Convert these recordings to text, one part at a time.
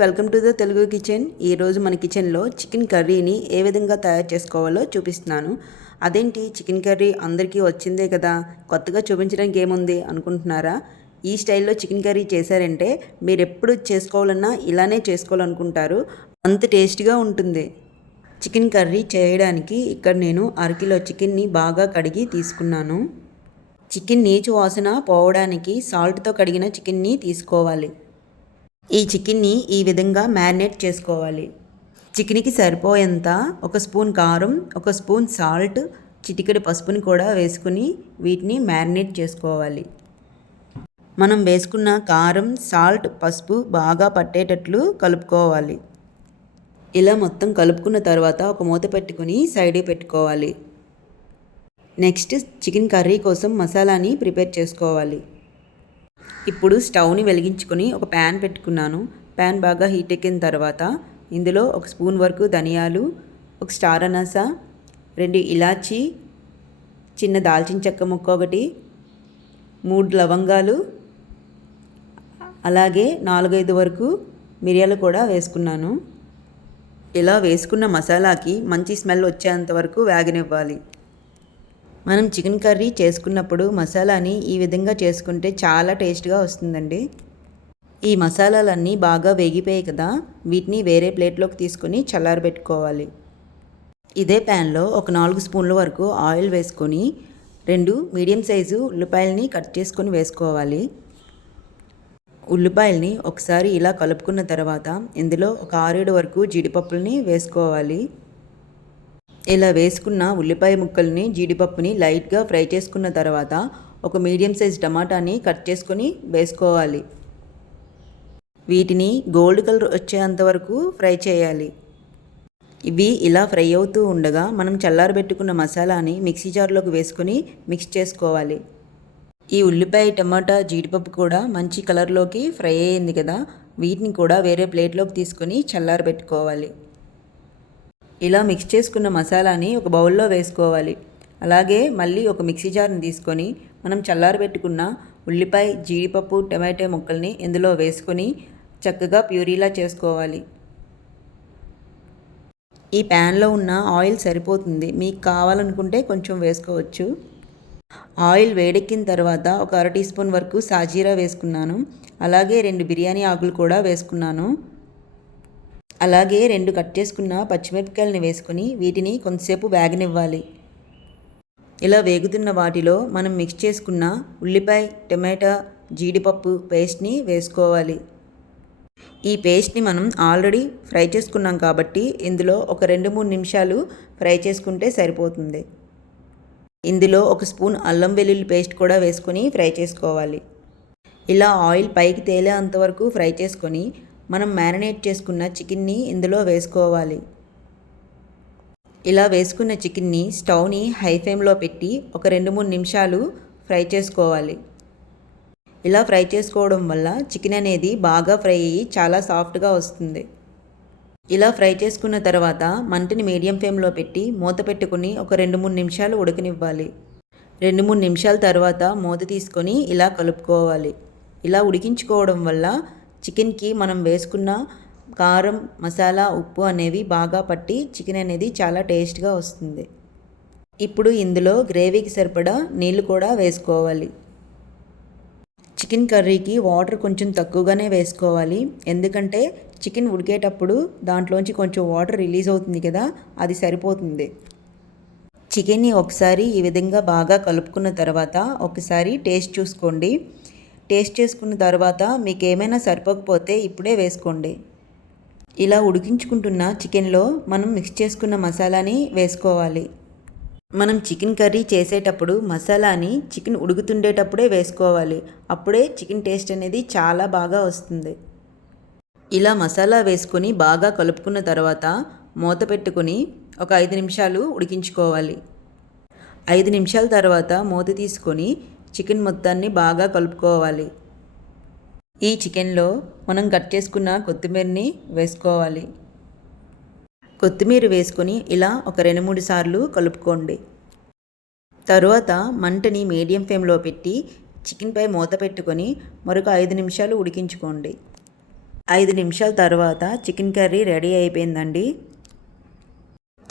Welcome to the Telugu kitchen. ఈరోజు మన కిచెన్లో చికెన్ కర్రీని ఏ విధంగా తయారు చేసుకోవాలో చూపిస్తున్నాను. అదేంటి? చికెన్ కర్రీ అందరికీ వచ్చిందే కదా? కొత్తగా చూపించడానికి ఏముంది అనుకుంటున్నారా? ఈ స్టైల్లో చికెన్ కర్రీ చేశారంటే మీరు ఎప్పుడు చేసుకోవాలన్నా ఇలానే చేసుకోవాలనుకుంటారు. అంత టేస్టీగా ఉంటుంది. చికెన్ కర్రీ చేయడానికి ఇక్కడ నేను అరకిలో చికెన్ని బాగా కడిగి తీసుకున్నాను. చికెన్ నీచు వాసన పోవడానికి సాల్ట్తో కడిగిన చికెన్ని తీసుకోవాలి. ఈ చికెన్ని ఈ విధంగా మ్యారినేట్ చేసుకోవాలి. చికెన్కి సరిపోయేంత ఒక స్పూన్ కారం ఒక స్పూన్ సాల్ట్ చిటికెడు పసుపుని కూడా వేసుకుని వీటిని మ్యారినేట్ చేసుకోవాలి. మనం వేసుకున్న కారం సాల్ట్ పసుపు బాగా పట్టేటట్లు కలుపుకోవాలి. ఇలా మొత్తం కలుపుకున్న తర్వాత ఒక మూత పెట్టుకుని సైడ్ పెట్టుకోవాలి. నెక్స్ట్ చికెన్ కర్రీ కోసం మసాలాని ప్రిపేర్ చేసుకోవాలి. ఇప్పుడు స్టవ్ని వెలిగించుకొని ఒక ప్యాన్ పెట్టుకున్నాను. ప్యాన్ బాగా హీట్ ఎక్కిన తర్వాత ఇందులో ఒక స్పూన్ వరకు ధనియాలు ఒక స్టార్ అనాస రెండు ఇలాచి చిన్న దాల్చిన చెక్క ముక్క ఒకటి మూడు లవంగాలు అలాగే నాలుగైదు వరకు మిరియాలు కూడా వేసుకున్నాను. ఇలా వేసుకున్న మసాలాకి మంచి స్మెల్ వచ్చేంత వరకు వేగనివ్వాలి. మనం చికెన్ కర్రీ చేసుకున్నప్పుడు మసాలాని ఈ విధంగా చేసుకుంటే చాలా టేస్ట్గా వస్తుందండి. ఈ మసాలాలన్నీ బాగా వేగిపోయాయి కదా వీటిని వేరే ప్లేట్లోకి తీసుకొని చల్లారబెట్టుకోవాలి ఇదే ప్యాన్లో ఒక నాలుగు స్పూన్ల వరకు ఆయిల్ వేసుకొని రెండు మీడియం సైజు ఉల్లిపాయలని కట్ చేసుకొని వేసుకోవాలి. ఉల్లిపాయల్ని ఒకసారి ఇలా కలుపుకున్న తర్వాత ఇందులో ఒక ఆరేడు వరకు జీడిపప్పుల్ని వేసుకోవాలి. ఇలా వేసుకున్న ఉల్లిపాయ ముక్కల్ని జీడిపప్పుని లైట్గా ఫ్రై చేసుకున్న తర్వాత ఒక మీడియం సైజ్ టమాటాని కట్ చేసుకొని వేసుకోవాలి. వీటిని గోల్డ్ కలర్ వచ్చేంత వరకు ఫ్రై చేయాలి. ఇవి ఇలా ఫ్రై అవుతూ ఉండగా మనం చల్లారబెట్టుకున్న మసాలాని మిక్సీ జార్లోకి వేసుకొని మిక్స్ చేసుకోవాలి. ఈ ఉల్లిపాయ టమాటా జీడిపప్పు కూడా మంచి కలర్లోకి ఫ్రై అయ్యింది కదా వీటిని కూడా వేరే ప్లేట్లోకి తీసుకొని చల్లారబెట్టుకోవాలి. ఇలా మిక్స్ చేసుకున్న మసాలాని ఒక బౌల్లో వేసుకోవాలి. అలాగే మళ్ళీ ఒక మిక్సీ జార్ని తీసుకొని మనం చల్లారబెట్టుకున్న ఉల్లిపాయ జీడిపప్పు టమాటో ముక్కల్ని ఇందులో వేసుకొని చక్కగా ప్యూరీలా చేసుకోవాలి. ఈ ప్యాన్లో ఉన్న ఆయిల్ సరిపోతుంది. మీకు కావాలనుకుంటే కొంచెం వేసుకోవచ్చు. ఆయిల్ వేడెక్కిన తర్వాత ఒక అర టీ స్పూన్ వరకు సాజీరా వేసుకున్నాను. అలాగే రెండు బిర్యానీ ఆకులు కూడా వేసుకున్నాను. అలాగే రెండు కట్ చేసుకున్న పచ్చిమిరపకాయలను వేసుకొని వీటిని కొంతసేపు వేగనివ్వాలి. ఇలా వేగుతున్న వాటిలో మనం మిక్స్ చేసుకున్న ఉల్లిపాయ టమాటా జీడిపప్పు పేస్ట్ని వేసుకోవాలి. ఈ పేస్ట్ని మనం ఆల్రెడీ ఫ్రై చేసుకున్నాం కాబట్టి ఇందులో ఒక రెండు మూడు నిమిషాలు ఫ్రై చేసుకుంటే సరిపోతుంది. ఇందులో ఒక స్పూన్ అల్లం వెల్లుల్లి పేస్ట్ కూడా వేసుకొని ఫ్రై చేసుకోవాలి. ఇలా ఆయిల్ పైకి తేలే అంతవరకు ఫ్రై చేసుకొని మనం మ్యారినేట్ చేసుకున్న చికెన్ని ఇందులో వేసుకోవాలి. ఇలా వేసుకున్న చికెన్ని స్టవ్ని హై ఫ్లేమ్లో పెట్టి ఒక రెండు మూడు నిమిషాలు ఫ్రై చేసుకోవాలి. ఇలా ఫ్రై చేసుకోవడం వల్ల చికెన్ అనేది బాగా ఫ్రై అయ్యి చాలా సాఫ్ట్గా వస్తుంది. ఇలా ఫ్రై చేసుకున్న తర్వాత మంటని మీడియం ఫ్లేమ్లో పెట్టి మూత పెట్టుకుని ఒక రెండు మూడు నిమిషాలు ఉడకనివ్వాలి. రెండు మూడు నిమిషాల తర్వాత మూత తీసుకొని ఇలా కలుపుకోవాలి. ఇలా ఉడికించుకోవడం వల్ల చికెన్కి మనం వేసుకున్న కారం మసాలా ఉప్పు అనేవి బాగా పట్టి చికెన్ అనేది చాలా టేస్ట్గా వస్తుంది. ఇప్పుడు ఇందులో గ్రేవీకి సరిపడా నీళ్ళు కూడా వేసుకోవాలి. చికెన్ కర్రీకి వాటర్ కొంచెం తక్కువగానే వేసుకోవాలి. ఎందుకంటే చికెన్ ఉడికేటప్పుడు దాంట్లోంచి కొంచెం వాటర్ రిలీజ్ అవుతుంది కదా అది సరిపోతుంది. చికెన్ని ఒకసారి ఈ విధంగా బాగా కలుపుకున్న తర్వాత ఒకసారి టేస్ట్ చూసుకోండి. టేస్ట్ చేసుకున్న తర్వాత మీకు ఏమైనా సరిపోకపోతే ఇప్పుడే వేసుకోండి. ఇలా ఉడికించుకుంటున్న చికెన్లో మనం మిక్స్ చేసుకున్న మసాలాని వేసుకోవాలి. మనం చికెన్ కర్రీ చేసేటప్పుడు మసాలాని చికెన్ ఉడుకుతుండేటప్పుడే వేసుకోవాలి. అప్పుడే చికెన్ టేస్ట్ అనేది చాలా బాగా వస్తుంది. ఇలా మసాలా వేసుకొని బాగా కలుపుకున్న తర్వాత మూత పెట్టుకొని ఒక ఐదు నిమిషాలు ఉడికించుకోవాలి. ఐదు నిమిషాల తర్వాత మూత తీసుకొని చికెన్ మొత్తాన్ని బాగా కలుపుకోవాలి. ఈ చికెన్లో మనం కట్ చేసుకున్న కొత్తిమీరని వేసుకోవాలి. కొత్తిమీర వేసుకొని ఇలా ఒక రెండు మూడు సార్లు కలుపుకోండి. తరువాత మంటని మీడియం ఫ్లేమ్లో పెట్టి చికెన్పై మూత పెట్టుకొని మరొక ఐదు నిమిషాలు ఉడికించుకోండి. ఐదు నిమిషాల తర్వాత చికెన్ కర్రీ రెడీ అయిపోయిందండి.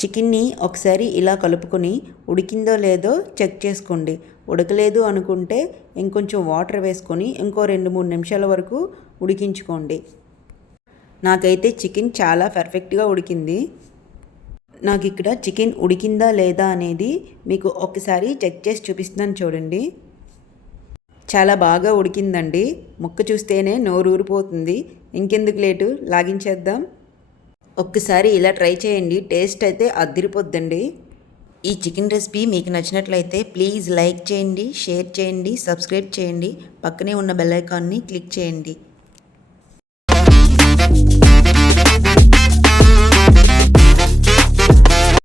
చికెన్ని ఒకసారి ఇలా కలుపుకొని ఉడికిందో లేదో చెక్ చేసుకోండి. ఉడకలేదు అనుకుంటే ఇంకొంచెం వాటర్ వేసుకొని ఇంకో రెండు మూడు నిమిషాల వరకు ఉడికించుకోండి. నాకైతే చికెన్ చాలా పర్ఫెక్ట్గా ఉడికింది. నాకు ఇక్కడ చికెన్ ఉడికిందా లేదా అనేది మీకు ఒకసారి చెక్ చేసి చూపిస్తున్నాను చూడండి. చాలా బాగా ఉడికిందండి. ముక్క చూస్తేనే నోరు ఊరిపోతుంది. ఇంకెందుకు లేటు? లాగించేద్దాం. ఒక్కసారి ఇలా ట్రై చేయండి. టేస్ట్ అయితే అద్దిరిపోద్దండి ఈ చికెన్ రెసిపీ మీకు నచ్చినట్లయితే ప్లీజ్ లైక్ చేయండి షేర్ చేయండి సబ్స్క్రైబ్ చేయండి. పక్కనే ఉన్న బెల్ ఐకాన్ని క్లిక్ చేయండి.